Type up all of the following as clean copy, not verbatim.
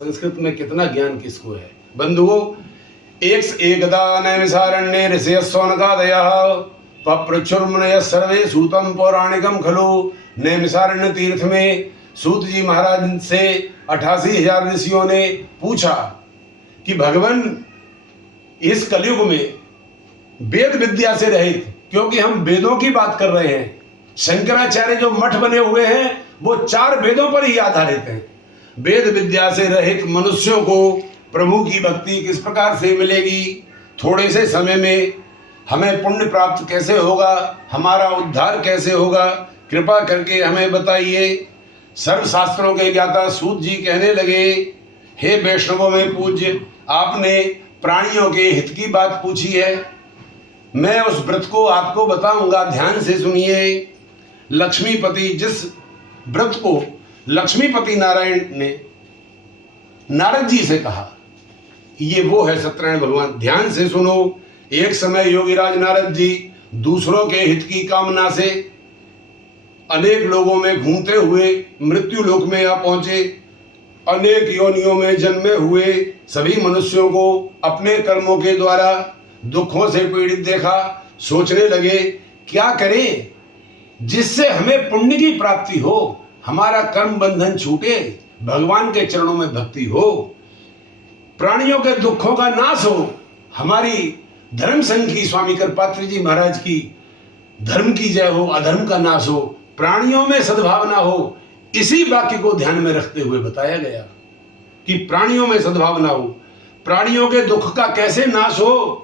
संस्कृत में कितना ज्ञान किसको है। बंधुओं, एकदा नैमिषारण्ये ऋषयः शौनकादयः पप्रच्छुर्मुनयः सर्वे सूतम पौराणिकम खलु। नैमिषारण्य तीर्थ में सूत जी महाराज से 88,000 ऋषियों ने पूछा कि भगवान इस कलयुग में वेद विद्या से रहित, क्योंकि हम वेदों की बात कर रहे हैं, शंकराचार्य जो मठ बने हुए हैं वो 4 वेदों पर ही आधारित हैं। वेद विद्या से रहित मनुष्यों को प्रभु की भक्ति किस प्रकार से मिलेगी, थोड़े से समय में हमें पुण्य प्राप्त कैसे होगा, हमारा उद्धार कैसे होगा, कृपा करके हमें बताइए। सर्वशास्त्रों के ज्ञाता सूत जी कहने लगे, हे वैष्णवों में पूज्य, आपने प्राणियों के हित की बात पूछी है, मैं उस व्रत को आपको बताऊंगा, ध्यान से सुनिए। लक्ष्मीपति, जिस व्रत को लक्ष्मीपति नारायण ने नारद जी से कहा, ये वो है सत्यनारायण भगवान। ध्यान से सुनो। एक समय योगीराज नारद जी दूसरों के हित की कामना से अनेक लोगों में घूमते हुए मृत्यु लोक में आ पहुंचे। अनेक योनियों में जन्मे हुए सभी मनुष्यों को अपने कर्मों के द्वारा दुखों से पीड़ित देखा। सोचने लगे, क्या करें जिससे हमें पुण्य की प्राप्ति हो, हमारा कर्म बंधन छूटे, भगवान के चरणों में भक्ति हो, प्राणियों के दुखों का नाश हो, हमारी धर्म संघ की स्वामी कृपात्री जी महाराज की धर्म की जय हो, अधर्म का नाश हो, प्राणियों में सद्भावना हो। इसी वाक्य को ध्यान में रखते हुए बताया गया कि प्राणियों में सद्भावना हो, प्राणियों के दुख का कैसे नाश हो।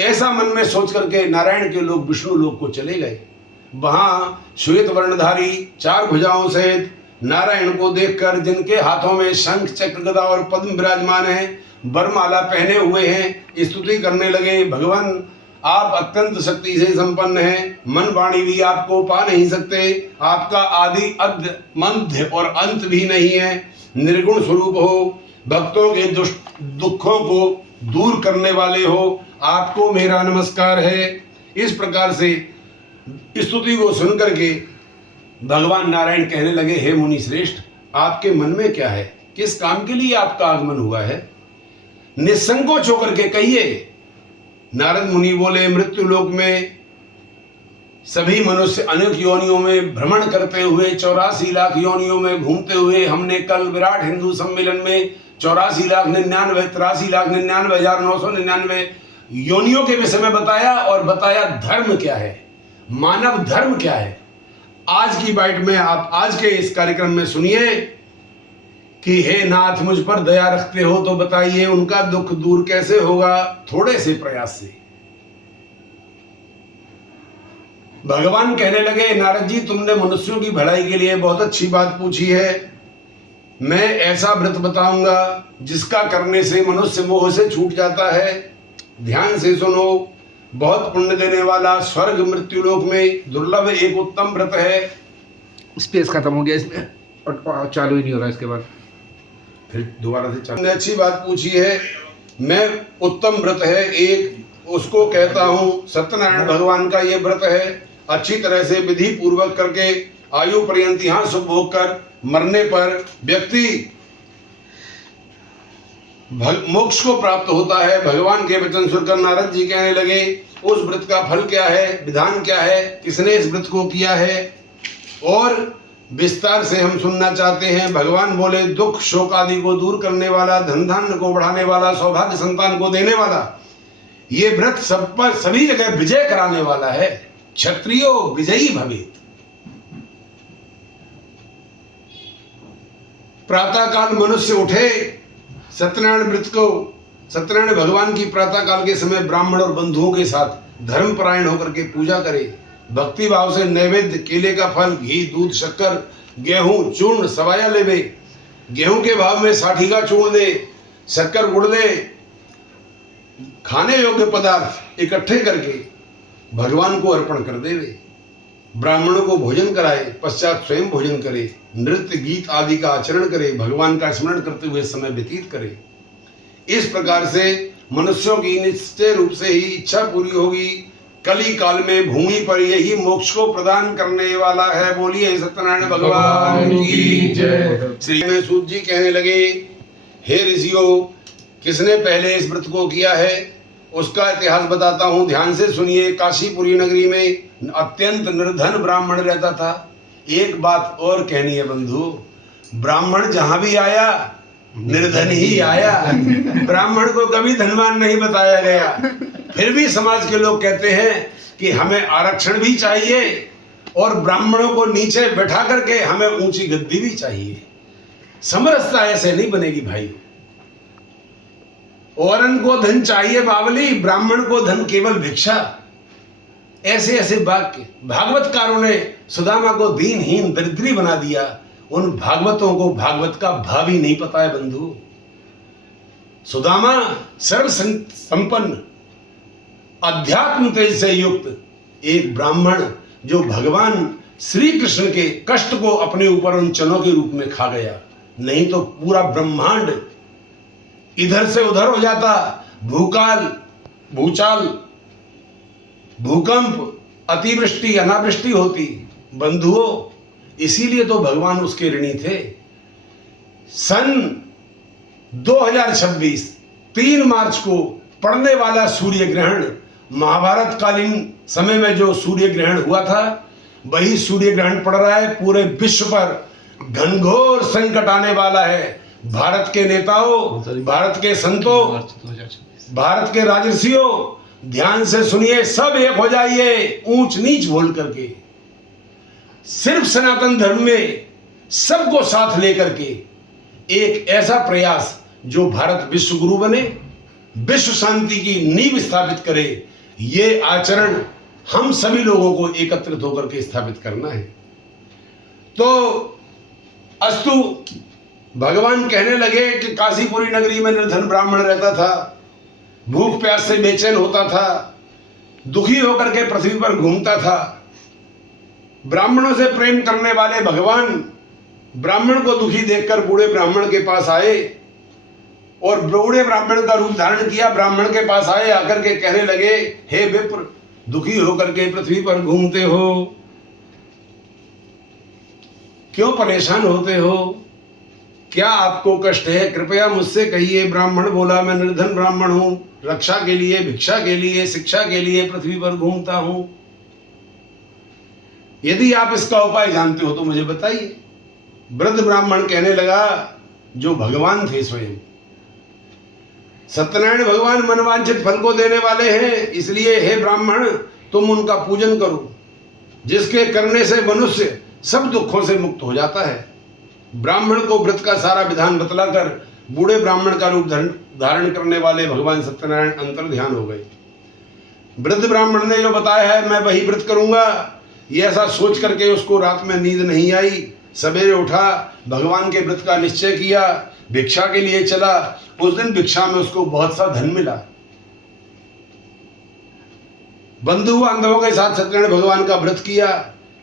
ऐसा मन में सोच करके नारायण के लोग विष्णु लोक को चले गए। वहां श्वेत वर्णधारी 4 भुजाओं सहित नारायण को देखकर, जिनके हाथों में शंख चक्र गदा और पद्म विराजमान है, वरमाला पहने हुए हैं, स्तुति करने लगे। भगवान, आप अत्यंत शक्ति से संपन्न हैं, मन वाणी भी आपको पा नहीं सकते, आपका आदि अद्य मध्य और अंत भी नहीं है, निर्गुण स्वरूप हो, भक्तों के दुखों को दूर करने वाले हो, आपको मेरा नमस्कार है। इस प्रकार से स्तुति को सुनकर के भगवान नारायण कहने लगे, हे मुनि श्रेष्ठ, आपके मन में क्या है, किस काम के लिए आपका आगमन हुआ है, निसंकोच होकर के कहिए। नारद मुनि बोले, मृत्यु लोक में सभी मनुष्य अनेक योनियों में भ्रमण करते हुए 84 लाख योनियों में घूमते हुए, हमने कल विराट हिंदू सम्मेलन में 83,99,99,999 योनियों के विषय में बताया, और बताया धर्म क्या है, मानव धर्म क्या है। आज की बाइट में आप आज के इस कार्यक्रम में सुनिए कि हे नाथ, मुझ पर दया रखते हो तो बताइए उनका दुख दूर कैसे होगा, थोड़े से प्रयास से। भगवान कहने लगे, नारद जी, तुमने मनुष्यों की भलाई के लिए बहुत अच्छी बात पूछी है। मैं ऐसा व्रत बताऊंगा जिसका करने से मनुष्य मोह से छूट जाता है। ध्यान से सुनो। बहुत पुण्य देने वाला, स्वर्ग मृत्यु लोक में दुर्लभ एक उत्तम व्रत है। स्पेस खत्म हो गया इसमें और चालू ही नहीं हो रहा इसके बाद, फिर दोबारा से चालू। अच्छी बात पूछी है। मैं उत्तम व्रत है एक, उसको कहता हूँ सत्यनारायण भगवान का ये व्रत है। अच्छी तरह से विधि पूर्वक करके आयु पर्यंत यहाँ सुख भोग कर मरने पर व्यक्ति मोक्ष को प्राप्त होता है। भगवान के वचन सुनकर नारद जी कहने लगे, उस व्रत का फल क्या है, विधान क्या है, किसने इस व्रत को किया है, और विस्तार से हम सुनना चाहते हैं। भगवान बोले, दुख शोक आदि को दूर करने वाला, धन धान्य को बढ़ाने वाला, सौभाग्य संतान को देने वाला, ये व्रत सब पर सभी जगह विजय कराने वाला है। क्षत्रियो विजयी भवेत्। प्रातः काल मनुष्य उठे, सत्यनारायण व्रत को, सत्यनारायण भगवान की प्रातः काल के समय ब्राह्मण और बंधुओं के साथ धर्मपरायण होकर के पूजा करे। भक्ति भाव से नैवेद्य, केले का फल, घी, दूध, शक्कर, गेहूं, चूर्ण, सवाया लेवे। गेहूं के भाव में 60 का चूर्ण दे, शक्कर गुड़ दे, खाने योग्य पदार्थ इकट्ठे करके भगवान को अर्पण कर देवे। ब्राह्मणों को भोजन कराए, पश्चात स्वयं भोजन करे, नृत्य गीत आदि का आचरण करे, भगवान का स्मरण करते हुए समय व्यतीत करे। इस प्रकार से मनुष्यों की निश्चय रूप से ही इच्छा पूरी होगी। कली काल में भूमि पर यही मोक्ष को प्रदान करने वाला है। बोलिए सत्यनारायण भगवान की जय। श्री में सूत जी कहने लगे, हे ऋषियों, किसने पहले इस व्रत को किया है उसका इतिहास बताता हूँ, ध्यान से सुनिए। काशीपुरी नगरी में अत्यंत निर्धन ब्राह्मण रहता था। एक बात और कहनी है बंधु, ब्राह्मण जहां भी आया निर्धन ही आया, ब्राह्मण को कभी धनवान नहीं बताया गया। फिर भी समाज के लोग कहते हैं कि हमें आरक्षण भी चाहिए और ब्राह्मणों को नीचे बैठा करके हमें ऊंची गद्दी भी चाहिए। समरसता ऐसे नहीं बनेगी भाई। औरन को धन चाहिए बावली, ब्राह्मण को धन केवल भिक्षा। ऐसे ऐसे वाक्य भागवतकारों ने सुदामा को दीनहीन दरिद्री बना दिया। उन भागवतों को भागवत का भाव ही नहीं पता है बंधु। सुदामा सर्व संपन्न अध्यात्म तेज से युक्त एक ब्राह्मण जो भगवान श्री कृष्ण के कष्ट को अपने ऊपर उन चनों के रूप में खा गया, नहीं तो पूरा ब्रह्मांड इधर से उधर हो जाता। भूकाल, भूचाल, भूकंप, अतिवृष्टि, अनावृष्टि होती। बंधुओं, इसीलिए तो भगवान उसके ऋणी थे। सन 2026 3 मार्च को पड़ने वाला सूर्य ग्रहण, महाभारत कालीन समय में जो सूर्य ग्रहण हुआ था वही सूर्य ग्रहण पड़ रहा है। पूरे विश्व पर घनघोर संकट आने वाला है। भारत के नेताओं, भारत के संतों, भारत के राजर्षियों, ध्यान से सुनिए, सब एक हो जाइए ऊंच नीच भूल करके। सिर्फ सनातन धर्म में सबको साथ लेकर के एक ऐसा प्रयास जो भारत विश्व गुरु बने, विश्व शांति की नींव स्थापित करे, ये आचरण हम सभी लोगों को एकत्रित होकर के स्थापित करना है। तो अस्तु, भगवान कहने लगे कि काशीपुरी नगरी में निर्धन ब्राह्मण रहता था, भूख प्यास से बेचैन होता था, दुखी होकर के पृथ्वी पर घूमता था। ब्राह्मणों से प्रेम करने वाले भगवान ब्राह्मण को दुखी देखकर बूढ़े ब्राह्मण के पास आए और बूढ़े ब्राह्मण का रूप धारण किया। ब्राह्मण के पास आए, आकर के कहने लगे, हे विप्र, दुखी होकर के पृथ्वी पर घूमते हो, क्यों परेशान होते हो, क्या आपको कष्ट है? कृपया मुझसे कहिए। ब्राह्मण बोला, मैं निर्धन ब्राह्मण हूं, रक्षा के लिए, भिक्षा के लिए, शिक्षा के लिए पृथ्वी पर घूमता हूं। यदि आप इसका उपाय जानते हो तो मुझे बताइए। वृद्ध ब्राह्मण कहने लगा, जो भगवान थे स्वयं सत्यनारायण भगवान मनवांछित फल को देने वाले हैं, इसलिए हे ब्राह्मण तुम उनका पूजन करो, जिसके करने से मनुष्य सब दुखों से मुक्त हो जाता है। ब्राह्मण को व्रत का सारा विधान बतलाकर बूढ़े ब्राह्मण का रूप धारण करने वाले भगवान सत्यनारायण अंतर ध्यान हो गए। वृद्ध ब्राह्मण ने जो बताया है मैं वही व्रत करूंगा, ये ऐसा सोच करके उसको रात में नींद नहीं आई। सवेरे उठा, भगवान के व्रत का निश्चय किया, भिक्षा के लिए चला। उस दिन भिक्षा में उसको बहुत सा धन मिला। बंधु बांधवों के साथ सत्यनारायण भगवान का व्रत किया।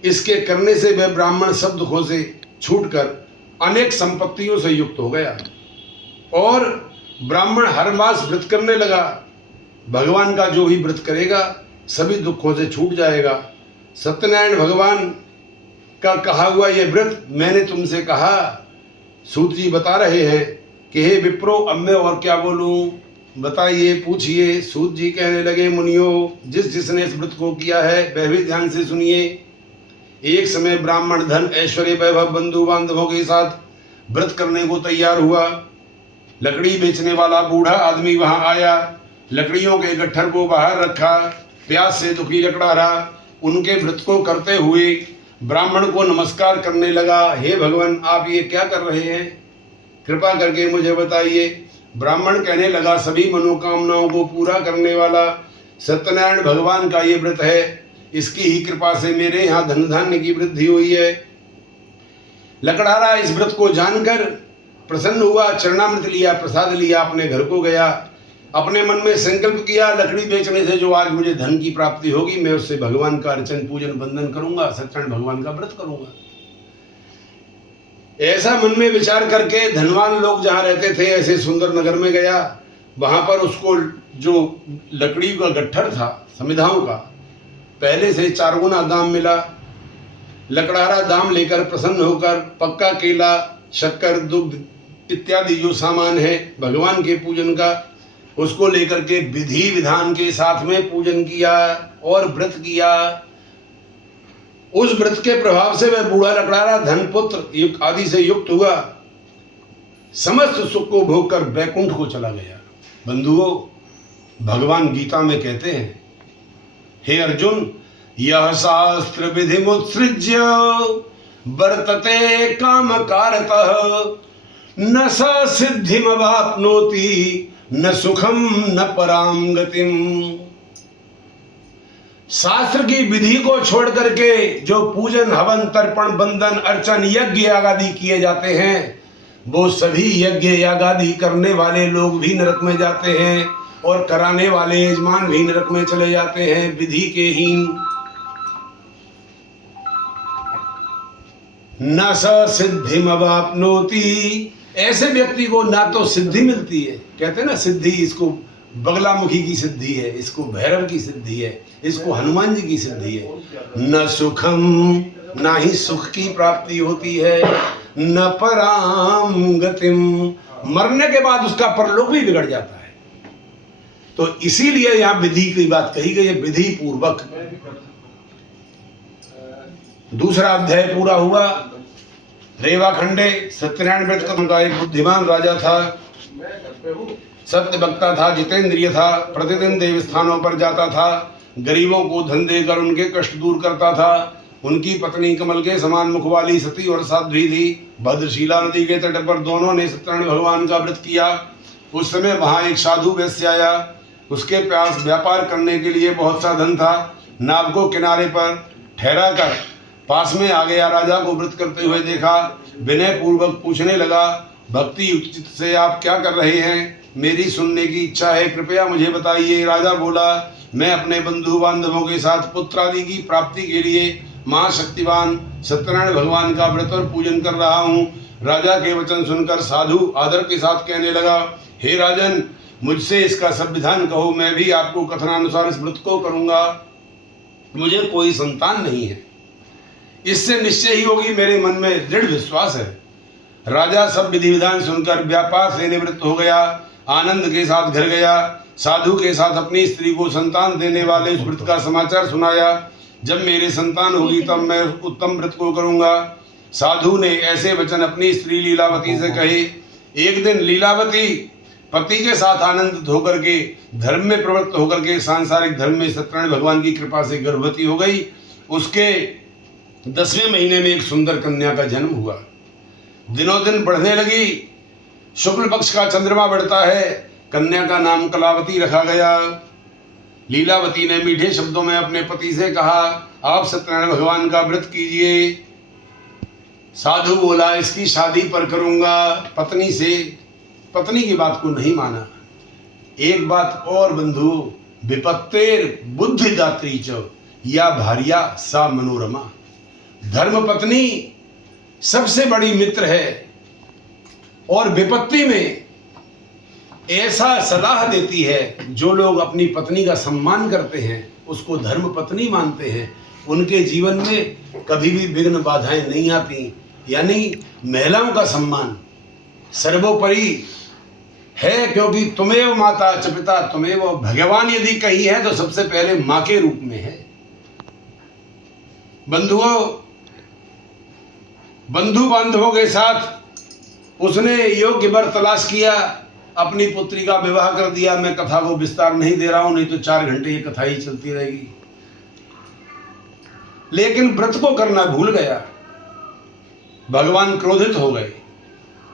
इसके करने से वह ब्राह्मण सब दुखों से छूटकर अनेक संपत्तियों से युक्त हो गया और ब्राह्मण हर मास व्रत करने लगा। भगवान का जो भी व्रत करेगा सभी दुखों से छूट जाएगा। सत्यनारायण भगवान का कहा हुआ यह व्रत मैंने तुमसे कहा। सूत जी बता रहे हैं कि हे विप्रो, अब मैं और क्या बोलूं, बताइए, पूछिए। सूत जी कहने लगे, मुनियो, जिसने इस व्रत को किया है वह भी ध्यान से सुनिए। एक समय ब्राह्मण धन, ऐश्वर्य, वैभव, बंधु बांधवों के साथ व्रत करने को तैयार हुआ। लकड़ी बेचने वाला बूढ़ा आदमी वहां आया, लकड़ियों के गट्ठर को बाहर रखा, प्यास से दुखी लकड़हारा उनके व्रत को करते हुए ब्राह्मण को नमस्कार करने लगा। हे भगवान, आप ये क्या कर रहे हैं, कृपा करके मुझे बताइए। ब्राह्मण कहने लगा, सभी मनोकामनाओं को पूरा करने वाला सत्यनारायण भगवान का ये व्रत है, इसकी ही कृपा से मेरे यहाँ धन धान्य की वृद्धि हुई है। लकड़हारा इस व्रत को जानकर प्रसन्न हुआ, चरणामृत लिया, प्रसाद लिया, अपने घर को गया। अपने मन में संकल्प किया, लकड़ी बेचने से जो आज मुझे धन की प्राप्ति होगी मैं उससे भगवान का अर्चन पूजन वंदन करूंगा, सत्यनारायण भगवान का व्रत करूंगा। ऐसा मन में विचार करके धनवान लोग जहाँ रहते थे ऐसे सुंदर नगर में गया। वहां पर उसको जो लकड़ी का गट्ठर था समिधाओं का, पहले से 4 गुना दाम मिला। लकड़हारा दाम लेकर प्रसन्न होकर पक्का केला, शक्कर, दुग्ध इत्यादि जो सामान है भगवान के पूजन का, उसको लेकर के विधि विधान के साथ में पूजन किया और व्रत किया। उस व्रत के प्रभाव से वह बूढ़ा लकड़ारा धन पुत्र आदि से युक्त हुआ, समस्त सुख को भोग कर बैकुंठ को चला गया। बंधुओं, भगवान गीता में कहते हैं, हे अर्जुन, यह शास्त्र विधि मुत्सृज्य वर्तते काम कारतः न स सिद्धिमवाप्नोति न सुखम न पराम गतिम। शास्त्र की विधि को छोड़ करके जो पूजन हवन तर्पण बंधन अर्चन यज्ञ आदि किए जाते हैं, वो सभी यज्ञ यागादि करने वाले लोग भी नरक में जाते हैं और कराने वाले यजमान भी नरक में चले जाते हैं, विधि के हीन। न स सिद्धिमवाप्नोति, ऐसे व्यक्ति को ना तो सिद्धि मिलती है, कहते हैं ना सिद्धि, इसको बगलामुखी की सिद्धि है, इसको भैरव की सिद्धि है, इसको हनुमान जी की सिद्धि है। न सुखम, ना ही सुख की प्राप्ति होती है, न पराम गतिम, मरने के बाद उसका परलोक भी बिगड़ जाता है। तो इसीलिए यहां विधि की बात कही गई है, विधि पूर्वक। दूसरा अध्याय पूरा हुआ। रेवाखंडे सत्यनारायण व्रत का एक बुद्धिमान राजा था, सत्य वक्ता था, जितेंद्रिय था, प्रतिदिन देव स्थानों पर जाता था, गरीबों को धन देकर उनके कष्ट दूर करता था। उनकी पत्नी कमल के समान मुख वाली सती और साध्वी थी। भद्रशिला नदी के तट पर दोनों ने सत्यनारायण भगवान का व्रत किया। उस समय वहां एक साधु वैश्य आया, उसके पास व्यापार करने के लिए बहुत सा धन था। नाव को किनारे पर ठहरा कर पास में आ गया, राजा को व्रत करते हुए देखा, विनय पूर्वक पूछने लगा, भक्ति युक्त से आप क्या कर रहे हैं? मेरी सुनने की इच्छा है, कृपया मुझे बताइए। राजा बोला, मैं अपने बंधु बांधवों के साथ पुत्र आदि की प्राप्ति के लिए महाशक्तिवान सत्यनारायण भगवान का व्रत और पूजन कर रहा हूँ। राजा के वचन सुनकर साधु आदर के साथ कहने लगा, हे राजन, मुझसे इसका संविधान कहो, मैं भी आपको कथनानुसार इस व्रत को करूंगा। मुझे कोई संतान नहीं है, इससे निश्चय ही होगी, मेरे मन में दृढ़ विश्वास है। राजा सब विधि विधान सुनकर व्यापार से निवृत्त हो गया, आनंद के साथ घर गया। साधु के साथ अपनी स्त्री को संतान देने वाले उस व्रत का समाचार सुनाया। जब मेरे संतान होगी तब मैं उत्तम व्रत को करूंगा। साधु ने ऐसे वचन अपनी स्त्री लीलावती से कहे। एक दिन लीलावती पति के साथ आनंदित होकर के धर्म में प्रवृत्त होकर के सांसारिक धर्म में सत्यनारायण भगवान की कृपा से गर्भवती हो गई। उसके 10वें महीने में एक सुंदर कन्या का जन्म हुआ। दिनों दिन बढ़ने लगी, शुक्ल पक्ष का चंद्रमा बढ़ता है, कन्या का नाम कलावती रखा गया। लीलावती ने मीठे शब्दों में अपने पति से कहा, आप सत्यनारायण भगवान का व्रत कीजिए। साधु बोला, इसकी शादी पर करूंगा पत्नी से। पत्नी की बात को नहीं माना। एक बात और बंधु, विपत्तेर बुद्धिदात्री च या भार्या सा मनोरमा। धर्म पत्नी सबसे बड़ी मित्र है और विपत्ति में ऐसा सलाह देती है। जो लोग अपनी पत्नी का सम्मान करते हैं, उसको धर्म पत्नी मानते हैं, उनके जीवन में कभी भी विघ्न बाधाएं नहीं आती। यानी महिलाओं का सम्मान सर्वोपरि है, क्योंकि तुम्हें माता च पिता तुम्हें वो भगवान यदि कही है तो सबसे पहले मां के रूप में है। बंधुओं, बंधु बांधवों के साथ उसने योग्य वर तलाश किया, अपनी पुत्री का विवाह कर दिया। मैं कथा को विस्तार नहीं दे रहा हूं, नहीं तो 4 घंटे ये कथा ही चलती रहेगी। लेकिन व्रत को करना भूल गया। भगवान क्रोधित हो गए,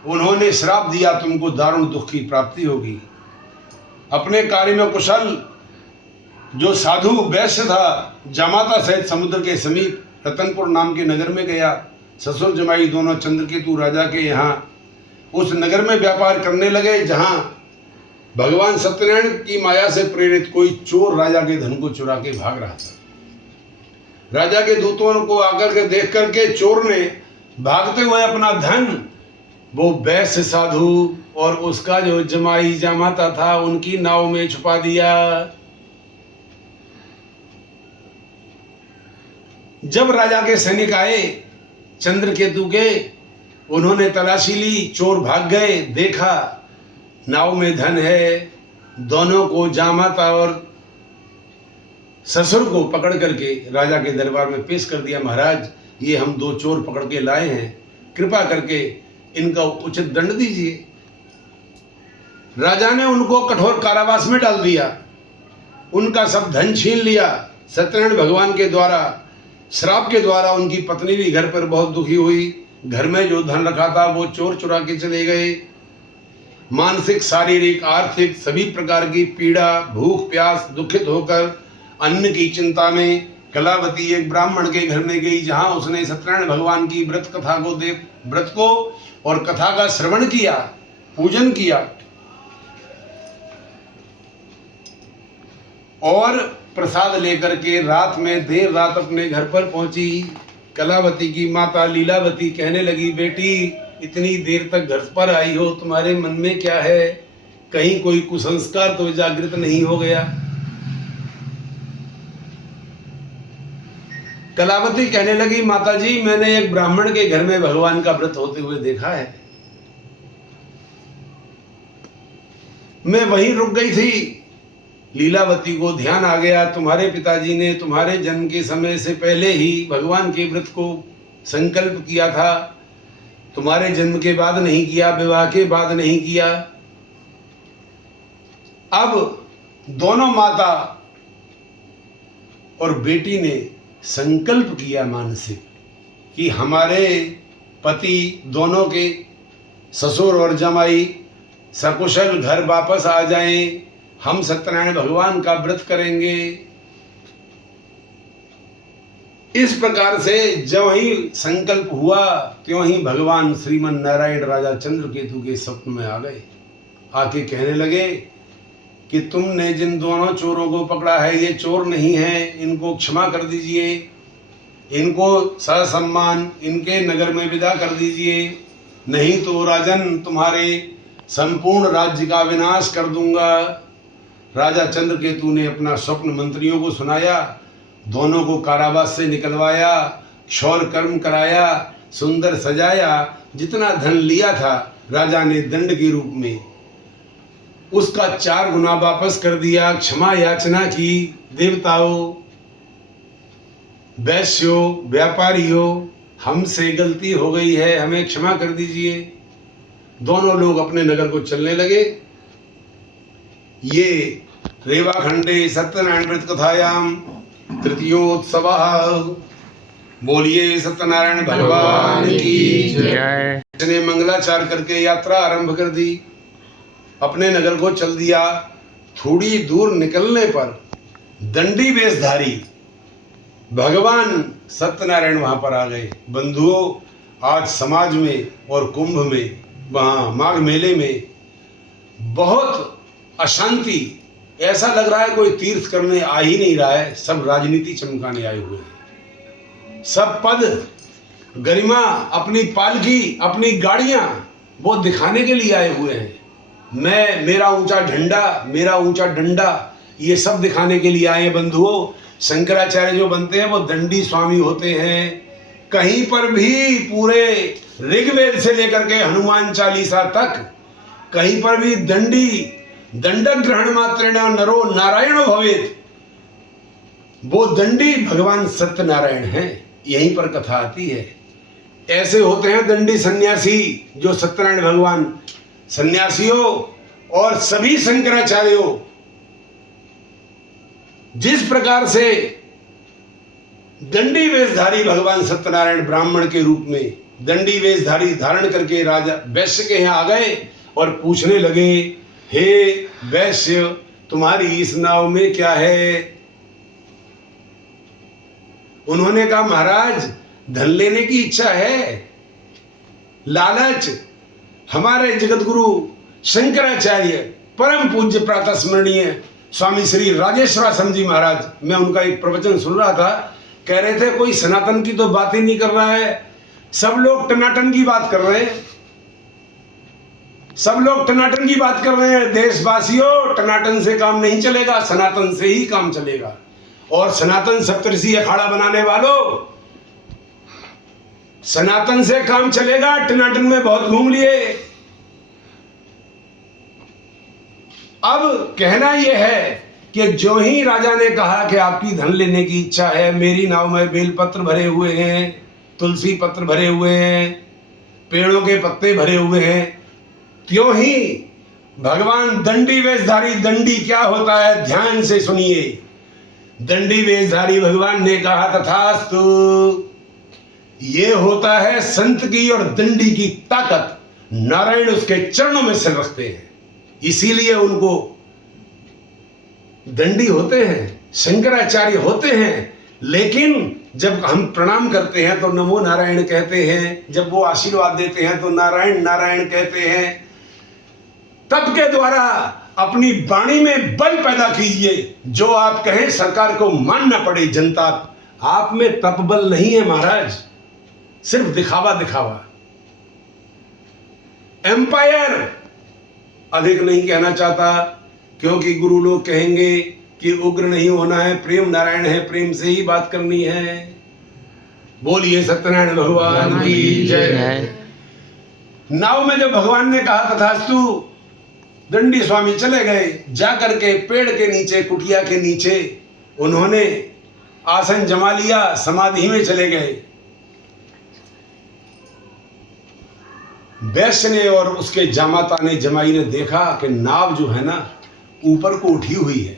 उन्होंने श्राप दिया, तुमको दारुण दुख की प्राप्ति होगी। अपने कार्य में कुशल जो साधु वैश्य था, जामाता सहित समुद्र के समीप रतनपुर नाम के नगर में गया। ससुर जमाई दोनों चंद्रकेतु राजा के यहाँ उस नगर में व्यापार करने लगे, जहां भगवान सत्यनारायण की माया से प्रेरित कोई चोर राजा के धन को चुरा के भाग रहा था। राजा के दूतों को आकर के देख करके चोर ने भागते हुए अपना धन वो वैश्य साधु और उसका जो जमाई जामाता था उनकी नाव में छुपा दिया। जब राजा के सैनिक आए चंद्रकेतु के, उन्होंने तलाशी ली, चोर भाग गए, देखा नाव में धन है। दोनों को, जामाता और ससुर को पकड़ करके राजा के दरबार में पेश कर दिया। महाराज, ये हम 2 चोर पकड़ के लाए हैं, कृपा करके इनका उचित दंड दीजिए। राजा ने उनको कठोर कारावास में डाल दिया, उनका सब धन छीन लिया। सत्यनारायण भगवान के द्वारा, श्राप के द्वारा उनकी पत्नी भी घर पर बहुत दुखी हुई। घर में जो धन रखा था वो चोर चुरा के चले गए। मानसिक, शारीरिक, आर्थिक सभी प्रकार की पीड़ा, भूख प्यास, दुखित होकर अन्न की चिंता में कलावती एक ब्राह्मण के घर में गई, जहां उसने सत्यनारायण भगवान की व्रत को और कथा का श्रवण किया, पूजन किया और प्रसाद लेकर के रात में देर रात अपने घर पर पहुंची। कलावती की माता लीलावती कहने लगी, बेटी इतनी देर तक घर पर आई हो, तुम्हारे मन में क्या है? कहीं कोई कुसंस्कार तो जागृत नहीं हो गया? कलावती कहने लगी, माता जी मैंने एक ब्राह्मण के घर में भगवान का व्रत होते हुए देखा है, मैं वहीं रुक गई थी। लीलावती को ध्यान आ गया, तुम्हारे पिताजी ने तुम्हारे जन्म के समय से पहले ही भगवान के व्रत को संकल्प किया था, तुम्हारे जन्म के बाद नहीं किया, विवाह के बाद नहीं किया। अब दोनों माता और बेटी ने संकल्प किया मानसिक कि हमारे पति दोनों के ससुर और जमाई सकुशल घर वापस आ जाएं, हम सत्यनारायण भगवान का व्रत करेंगे। इस प्रकार से जब ही संकल्प हुआ त्यों ही भगवान श्रीमन नारायण राजा चंद्रकेतु के स्वप्न में आ गए। आके कहने लगे कि तुमने जिन दोनों चोरों को पकड़ा है ये चोर नहीं है, इनको क्षमा कर दीजिए, इनको ससम्मान इनके नगर में विदा कर दीजिए, नहीं तो राजन तुम्हारे संपूर्ण राज्य का विनाश कर दूंगा। राजा चंद्रकेतु ने अपना स्वप्न मंत्रियों को सुनाया, दोनों को कारावास से निकलवाया, क्षौर कर्म कराया, सुंदर सजाया। जितना धन लिया था राजा ने दंड के रूप में उसका 4 गुना वापस कर दिया। क्षमा याचना की, देवताओं, वैश्यों, व्यापारियों, हमसे गलती हो गई है, हमें क्षमा कर दीजिए। दोनों लोग अपने नगर को चलने लगे। ये रेवाखंडे सत्यनारायण व्रत कथायाम तृतीयोत्सवः। बोलिए सत्यनारायण भगवान की जय। ने मंगलाचार करके यात्रा आरंभ कर दी, अपने नगर को चल दिया। थोड़ी दूर निकलने पर दंडी वेशधारी भगवान सत्यनारायण वहां पर आ गए। बंधुओं, आज समाज में और कुंभ में, वहां माघ मेले में बहुत अशांति, ऐसा लग रहा है कोई तीर्थ करने आ ही नहीं रहा है, सब राजनीति चमकाने आए हुए हैं। सब पद, गरिमा, अपनी पालकी, अपनी गाड़ियां वो दिखाने के लिए आए हुए हैं। मैं, मेरा ऊंचा झंडा, मेरा ऊंचा डंडा, ये सब दिखाने के लिए आए हैं। बंधुओं, शंकराचार्य जो बनते हैं वो दंडी स्वामी होते हैं। कहीं पर भी पूरे ऋग्वेद से लेकर के हनुमान चालीसा तक कहीं पर भी दंड ग्रहण मात्रेण नरो नारायणो भवेत्, वो दंडी भगवान सत्यनारायण हैं। यहीं पर कथा आती है। ऐसे होते हैं दंडी सन्यासी जो सत्यनारायण भगवान, सन्यासियों और सभी शंकराचार्यों जिस प्रकार से दंडी वेशधारी भगवान सत्यनारायण ब्राह्मण के रूप में दंडी वेशधारी धारण करके राजा वैश्य के यहाँ आ गए और पूछने लगे, हे वैश्य, तुम्हारी इस नाव में क्या है? उन्होंने कहा, महाराज धन लेने की इच्छा है, लालच। हमारे जगत गुरु शंकराचार्य परम पूज्य प्रातः स्मरणीय स्वामी श्री राजेश्वराश्रम जी महाराज, मैं उनका एक प्रवचन सुन रहा था, कह रहे थे कोई सनातन की तो बात ही नहीं कर रहा है, सब लोग टनाटन की बात कर रहे हैं, सब लोग टनाटन की बात कर रहे हैं। देशवासियों, टनाटन से काम नहीं चलेगा, सनातन से ही काम चलेगा। और सनातन सप्तऋषि अखाड़ा बनाने वालों, सनातन से काम चलेगा, टनाटन में बहुत घूम लिए। अब कहना यह है कि जो ही राजा ने कहा कि आपकी धन लेने की इच्छा है, मेरी नाव में बेलपत्र भरे हुए हैं, तुलसी पत्र भरे हुए हैं, पेड़ों के पत्ते भरे हुए हैं, त्यों ही भगवान दंडी वेशधारी, दंडी क्या होता है ध्यान से सुनिए। दंडी वेशधारी भगवान ने कहा तथास्तु, ये होता है संत की और दंडी की ताकत। नारायण उसके चरणों में सिर रखते हैं, इसीलिए उनको दंडी होते हैं, शंकराचार्य होते हैं। लेकिन जब हम प्रणाम करते हैं तो नमो नारायण कहते हैं, जब वो आशीर्वाद देते हैं तो नारायण नारायण कहते हैं। तप के द्वारा अपनी वाणी में बल पैदा कीजिए, जो आप कहें सरकार को मानना पड़े। जनता आप में तप बल नहीं है महाराज, सिर्फ दिखावा दिखावा। एम्पायर अधिक नहीं कहना चाहता, क्योंकि गुरु लोग कहेंगे कि उग्र नहीं होना है, प्रेम नारायण है, प्रेम से ही बात करनी है। बोलिए सत्यनारायण भगवान की जय। नाव में जब भगवान ने कहा तथास्तु, दंडी स्वामी चले गए। जाकर के पेड़ के नीचे, कुटिया के नीचे उन्होंने आसन जमा लिया, समाधि में चले गए। वैश्य ने और उसके जामाता ने, जमाई ने देखा कि नाव जो है ना ऊपर को उठी हुई है।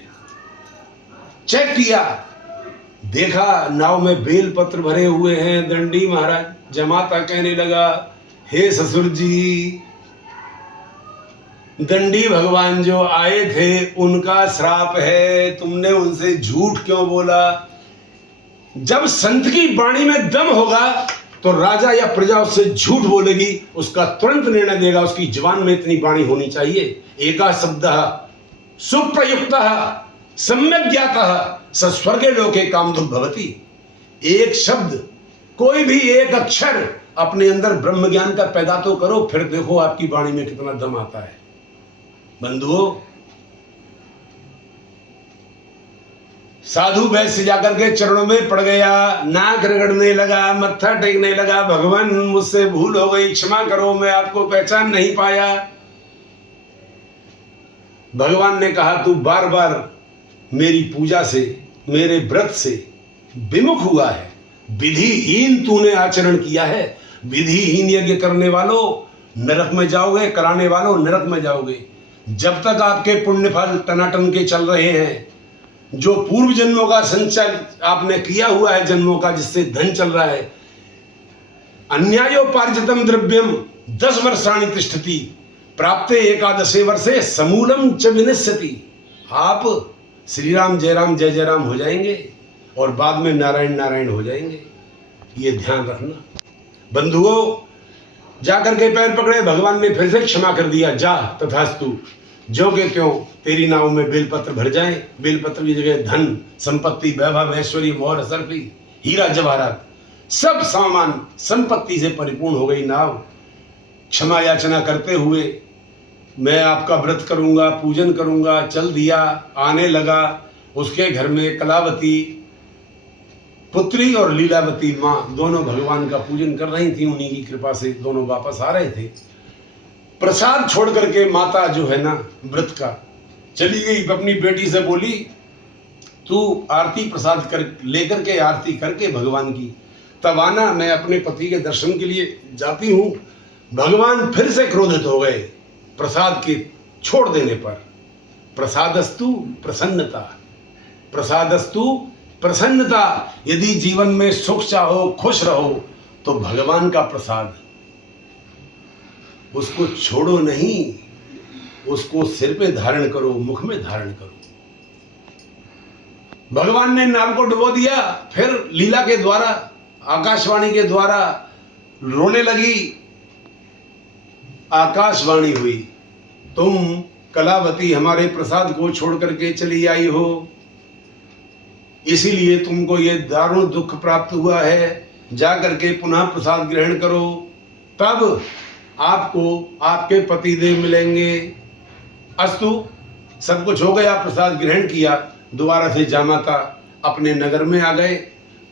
चेक किया, देखा नाव में बेल पत्र भरे हुए हैं। दंडी महाराज जमाता कहने लगा, हे ससुर जी, दंडी भगवान जो आए थे उनका श्राप है, तुमने उनसे झूठ क्यों बोला? जब संत की वाणी में दम होगा तो राजा या प्रजा उससे झूठ बोलेगी, उसका तुरंत निर्णय देगा। उसकी जुबान में इतनी वाणी होनी चाहिए। एका शब्दः सुप्रयुक्तः सम्यक ज्ञातः स स्वर्गे लोके कामधुक् भवति। एक शब्द, कोई भी एक अक्षर अपने अंदर ब्रह्म ज्ञान का पैदा तो करो, फिर देखो आपकी वाणी में कितना दम आता है। बंधुओं, साधु वैश्य जाकर के चरणों में पड़ गया, नाक रगड़ने लगा, मत्था टेकने लगा, भगवान मुझसे भूल हो गई, क्षमा करो, मैं आपको पहचान नहीं पाया। भगवान ने कहा, तू बार बार मेरी पूजा से, मेरे व्रत से विमुख हुआ है, विधिहीन तूने आचरण किया है। विधिहीन यज्ञ करने वालों नरक में जाओगे, कराने वालों नरक में जाओगे। जब तक आपके पुण्य फल टनाटन के चल रहे हैं, जो पूर्व जन्मों का संचय आपने किया हुआ है, जन्मों का जिससे धन चल रहा है, अन्यायोपार्जितम द्रव्यम 10 वर्षाणि तिष्ठति प्राप्ते एकादशे वर्षे समूलम च विनश्यति। आप श्री राम जय राम जय जय राम हो जाएंगे और बाद में नारायण नारायण हो जाएंगे। ये ध्यान रखना। बंधुओं, जाकर के पैर पकड़े, भगवान ने फिर से क्षमा कर दिया। जा तथास्तु, जो के त्यों तेरी नाव में बेलपत्र भर जाएं। बेलपत्र की जगह धन संपत्ति, वैभव, ऐश्वर्य, मोहर, सर्फी, हीरा जवाहरात, सब सामान संपत्ति से परिपूर्ण हो गई नाव। क्षमा याचना करते हुए, मैं आपका व्रत करूंगा, पूजन करूंगा, चल दिया। आने लगा, उसके घर में कलावती पुत्री और लीलावती माँ दोनों भगवान का पूजन कर रही थी। उन्हीं की कृपा से दोनों वापस आ रहे थे। प्रसाद छोड़ करके माता जो है ना व्रत का चली गई, अपनी बेटी से बोली, तू आरती प्रसाद कर लेकर के आरती करके भगवान की तब आना, मैं अपने पति के दर्शन के लिए जाती हूँ। भगवान फिर से क्रोधित हो गए प्रसाद के छोड़ देने पर। प्रसादस्तु प्रसन्नता, प्रसादस्तु प्रसन्नता। यदि जीवन में सुख चाहो, खुश रहो, तो भगवान का प्रसाद उसको छोड़ो नहीं, उसको सिर पे धारण करो, मुख में धारण करो। भगवान ने नाव को डुबो दिया, फिर लीला के द्वारा, आकाशवाणी के द्वारा रोने लगी। आकाशवाणी हुई, तुम कलावती हमारे प्रसाद को छोड़ करके चली आई हो, इसीलिए तुमको ये दारुण दुख प्राप्त हुआ है। जाकर के पुनः प्रसाद ग्रहण करो, तब आपको आपके पति देव मिलेंगे। अस्तु, सब कुछ हो गया, प्रसाद ग्रहण किया। दोबारा से जामाता अपने नगर में आ गए।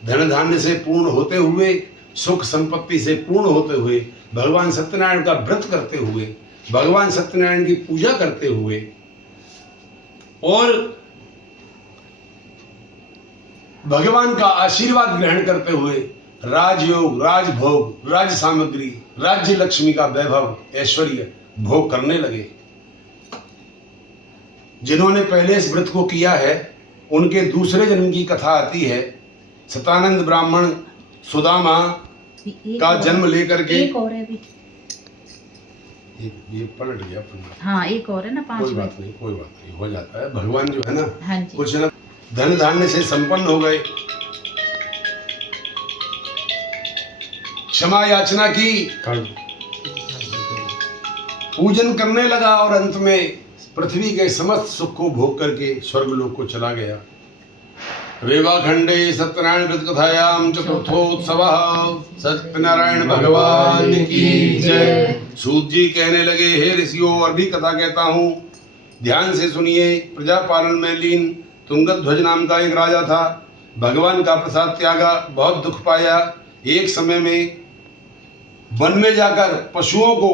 धन धान्य से पूर्ण होते हुए सुख संपत्ति से पूर्ण होते हुए, भगवान सत्यनारायण का व्रत करते हुए, भगवान सत्यनारायण की पूजा करते हुए और भगवान का आशीर्वाद ग्रहण करते हुए राजयोग, राजभोग, राज सामग्री, राज्य लक्ष्मी का वैभव, ऐश्वर्य भोग करने लगे। जिन्होंने पहले इस व्रत को किया है उनके दूसरे जन्म की कथा आती है। सतानंद ब्राह्मण सुदामा का जन्म लेकर के एक और है भी। ये पलट गया अपना। हाँ एक और है ना, 5 कोई में। बात नहीं, कोई बात नहीं, हो जाता है। भगवान जो है ना, हाँ जी। कुछ ना धन धान्य से संपन्न हो गए, क्षमा याचना की, पूजन करने लगा और अंत में पृथ्वी के समस्त सुख को भोग करके स्वर्गलोक को चला गया। रेवाखंडे सत्यनारायण व्रत कथायाम चतुर्थोत्सवः। सत्यनारायण भगवान की जय। सूत जी कहने लगे, हे ऋषियों, और भी कथा कहता हूँ, ध्यान से सुनिए। प्रजा पालन में लीन तुंगध्वज नाम का एक राजा था। भगवान का प्रसाद त्यागा, बहुत दुख पाया। एक समय में वन में जाकर पशुओं को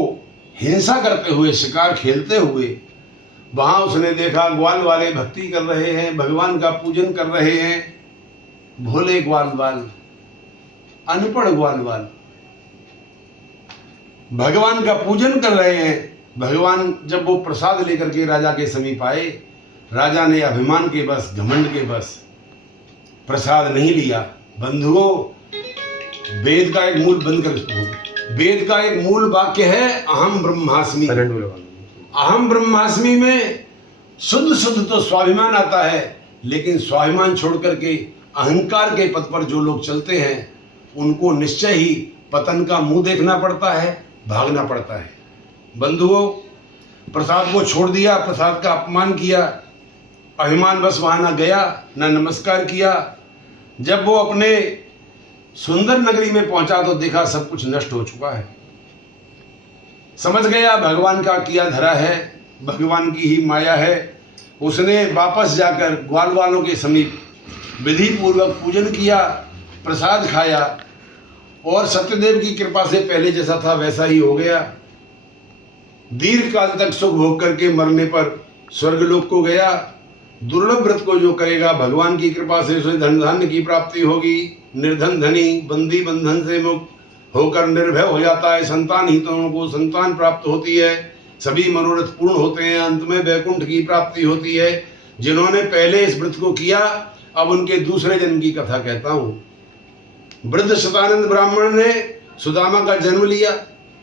हिंसा करते हुए, शिकार खेलते हुए वहां उसने देखा ग्वाल वाले भक्ति कर रहे हैं, भगवान का पूजन कर रहे हैं। भोले ग्वाल वाल, अनपढ़ ग्वाल वाल भगवान का पूजन कर रहे हैं। भगवान जब वो प्रसाद लेकर के राजा के समीप आए, राजा ने अभिमान के बस, घमंड के बस प्रसाद नहीं लिया। बंधुओं, वेद का एक मूल बंद कर, वेद का एक मूल वाक्य है, अहम ब्रह्मास्मि। अहम ब्रह्मास्मि में शुद्ध शुद्ध तो स्वाभिमान आता है, लेकिन स्वाभिमान छोड़ करके अहंकार के पथ पर जो लोग चलते हैं उनको निश्चय ही पतन का मुंह देखना पड़ता है, भागना पड़ता है। बंधुओं, प्रसाद को छोड़ दिया, प्रसाद का अपमान किया, अभिमान बस वहां ना गया, ना नमस्कार किया। जब वो अपने सुंदर नगरी में पहुंचा तो देखा सब कुछ नष्ट हो चुका है। समझ गया भगवान का किया धरा है, भगवान की ही माया है। उसने वापस जाकर ग्वाल वालों के समीप विधि पूर्वक पूजन किया, प्रसाद खाया और सत्यदेव की कृपा से पहले जैसा था वैसा ही हो गया। दीर्घ काल तक सुख भोग करके मरने पर स्वर्गलोक को गया। दुर्लभ व्रत को जो करेगा भगवान की कृपा से उसे धन धान्य की प्राप्ति होगी। निर्धन धनी, बंदी बंधन से मुक्त होकर निर्भय हो जाता है। संतान हितों को संतान प्राप्त होती है, सभी मनोरथ पूर्ण होते हैं, अंत में वैकुंठ की प्राप्ति होती है। जिन्होंने पहले इस व्रत को किया, अब उनके दूसरे जन्म की कथा कहता हूँ। वृद्ध शतानंद ब्राह्मण ने सुदामा का जन्म लिया,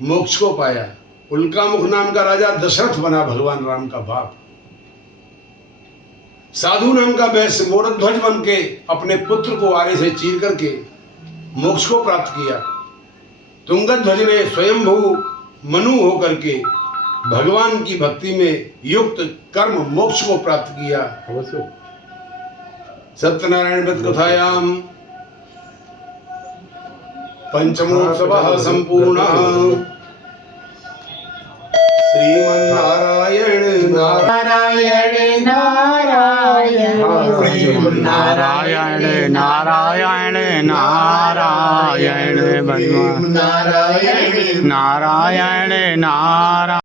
मोक्ष को पाया। उल्कामुख नाम का राजा दशरथ बना, भगवान राम का बाप। साधु नाम का वैश्य मोरध्वज बन के अपने पुत्र को आरे से चीर करके मोक्ष को प्राप्त किया। तुंगध्वज ने स्वयंभू मनु होकर के भगवान की भक्ति में युक्त कर्म मोक्ष को प्राप्त किया। सत्यनारायण व्रत कथायाम पंचमोत्सवः संपूर्णः। श्रीमन्नारायण नारायण नारायण नारायण नारायण नारायण भगवान नारायण नारायण नारायण